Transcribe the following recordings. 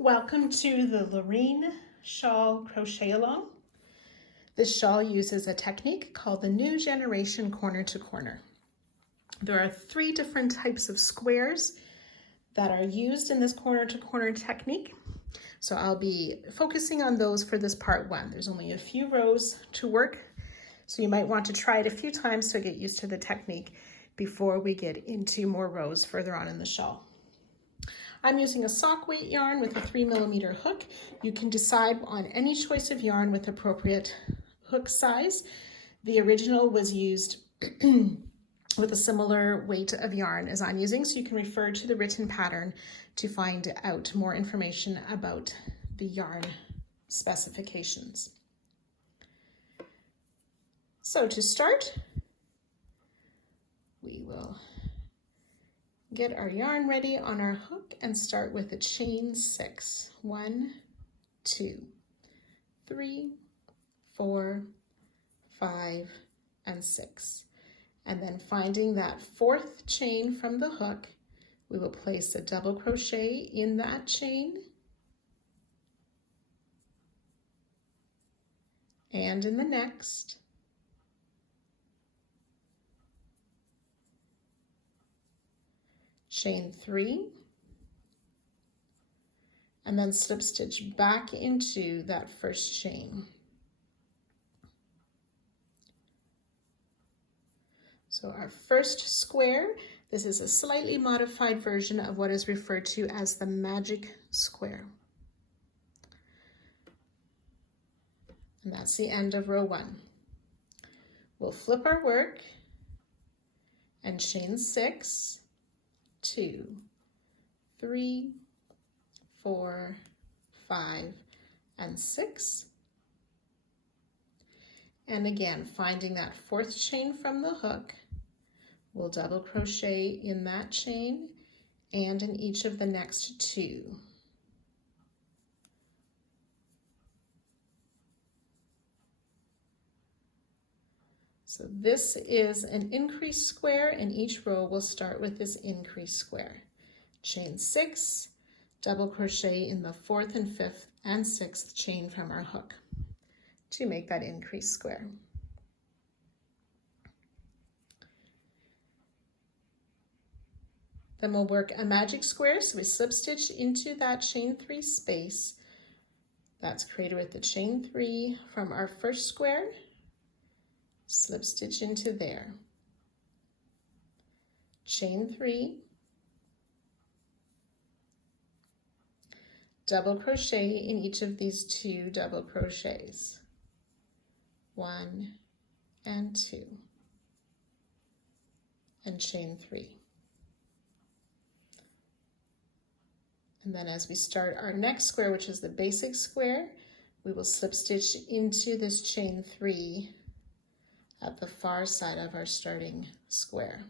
Welcome to the Laurene Shawl Crochet Along. This shawl uses a technique called the New Generation Corner to Corner. There are 3 different types of squares that are used in this corner to corner technique. So I'll be focusing on those for this part 1. There's only a few rows to work, so you might want to try it a few times to get used to the technique before we get into more rows further on in the shawl. I'm using a sock weight yarn with a 3mm hook. You can decide on any choice of yarn with appropriate hook size. The original was used with a similar weight of yarn as I'm using, so you can refer to the written pattern to find out more information about the yarn specifications. So to start, we will get our yarn ready on our hook and start with a chain 6. 1, 2, 3, 4, 5, and 6. And then finding that 4th chain from the hook, we will place a double crochet in that chain and in the next. Chain 3, and then slip stitch back into that first chain. So our first square, this is a slightly modified version of what is referred to as the magic square. And that's the end of row 1. We'll flip our work and chain 6, 2, 3, 4, 5, and 6. And again, finding that 4th chain from the hook, we'll double crochet in that chain and in each of the next 2. So this is an increase square, and each row will start with this increase square. Chain 6, double crochet in the 4th and 5th and 6th chain from our hook to make that increase square. Then we'll work a magic square, so we slip stitch into that chain 3 space that's created with the chain 3 from our first square. Slip stitch into there, chain 3, double crochet in each of these 2 double crochets, 1 and 2, and chain 3. And then as we start our next square, which is the basic square, we will slip stitch into this chain 3 at the far side of our starting square.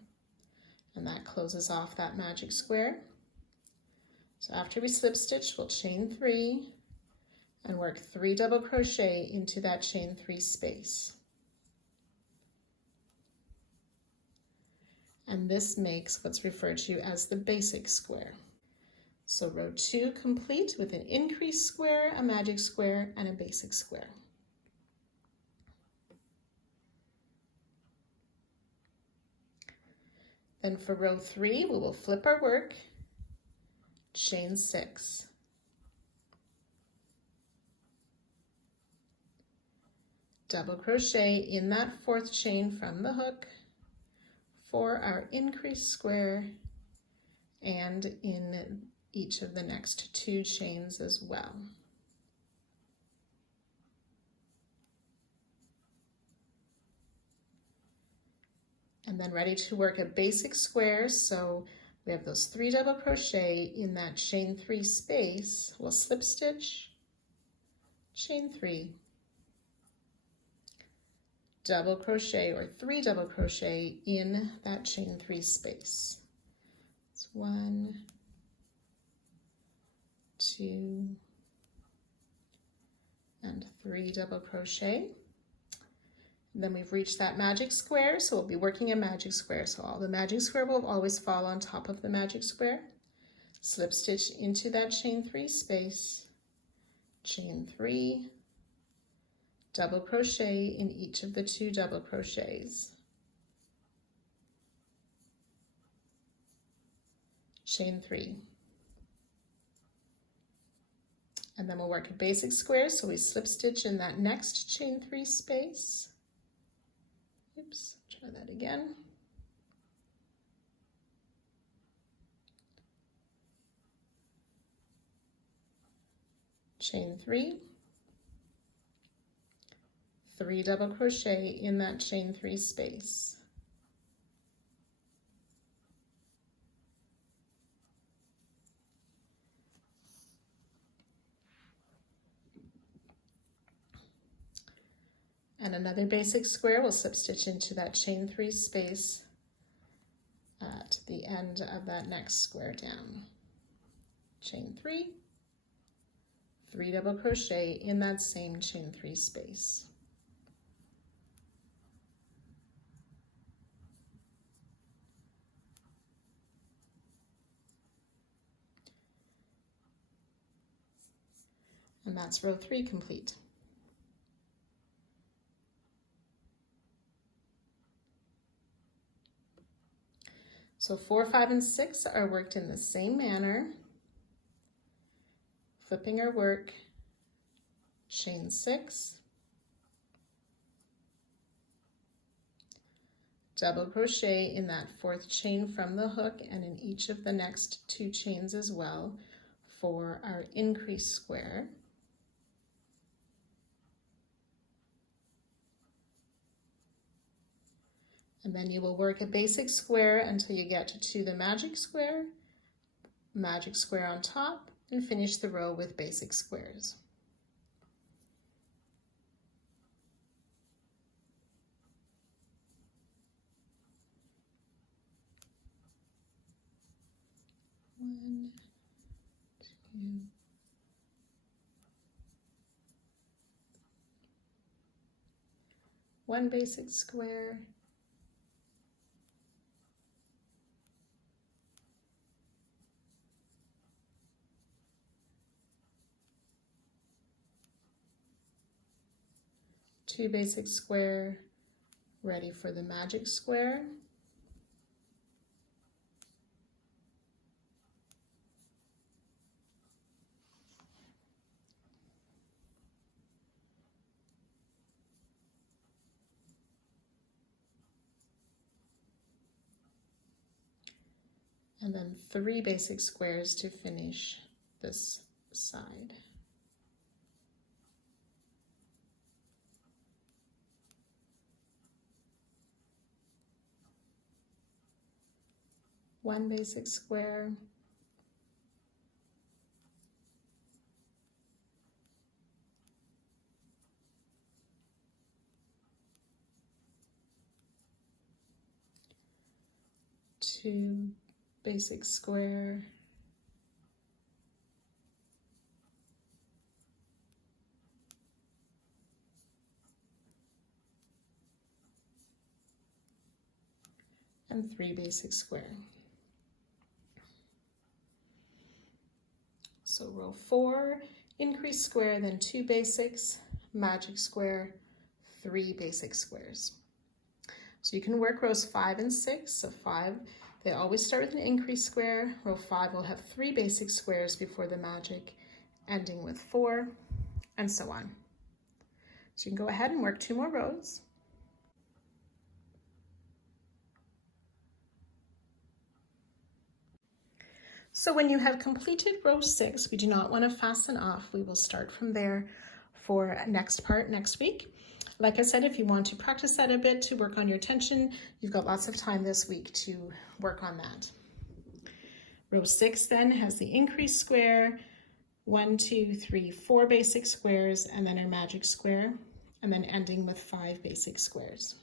And that closes off that magic square. So after we slip stitch, we'll chain 3 and work 3 double crochet into that chain 3 space. And this makes what's referred to as the basic square. So row 2 complete with an increase square, a magic square, and a basic square. Then for row 3, we will flip our work, chain 6. Double crochet in that 4th chain from the hook for our increase square and in each of the next 2 chains as well. And then ready to work a basic square, so we have those 3 double crochet in that chain 3 space. We'll slip stitch, chain 3, double crochet or 3 double crochet in that chain 3 space. It's 1, 2, and 3 double crochet. And then we've reached that magic square, so we'll be working a magic square. So all the magic square will always fall on top of the magic square. slip stitch into that chain 3 space, chain 3, double crochet in each of the 2 double crochets, chain 3. And then we'll work a basic square, so we slip stitch in that next chain 3 space. Oops, try that again. Chain 3, 3 double crochet in that chain 3 space. And another basic square, we'll slip stitch into that chain 3 space at the end of that next square down. Chain 3, 3 double crochet in that same chain 3 space. And that's row 3 complete. So 4, 5, and 6 are worked in the same manner. Flipping our work, chain 6, double crochet in that 4th chain from the hook and in each of the next 2 chains as well for our increase square. And then you will work a basic square until you get to the magic square on top, and finish the row with basic squares. One, 2, 1 basic square, two basic square, ready for the magic square. And then 3 basic squares to finish this side. One basic square, two basic square, and 3 basic square. So row 4, increase square, then 2 basics, magic square, 3 basic squares. So you can work rows 5 and 6. So 5, they always start with an increase square. Row 5 will have 3 basic squares before the magic, ending with 4, and so on. So you can go ahead and work 2 more rows. So when you have completed row 6, we do not want to fasten off. We will start from there for next part next week. Like I said, if you want to practice that a bit to work on your tension, you've got lots of time this week to work on that. Row 6 then has the increase square, 1, 2, 3, 4 basic squares, and then our magic square, and then ending with 5 basic squares.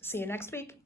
See you next week.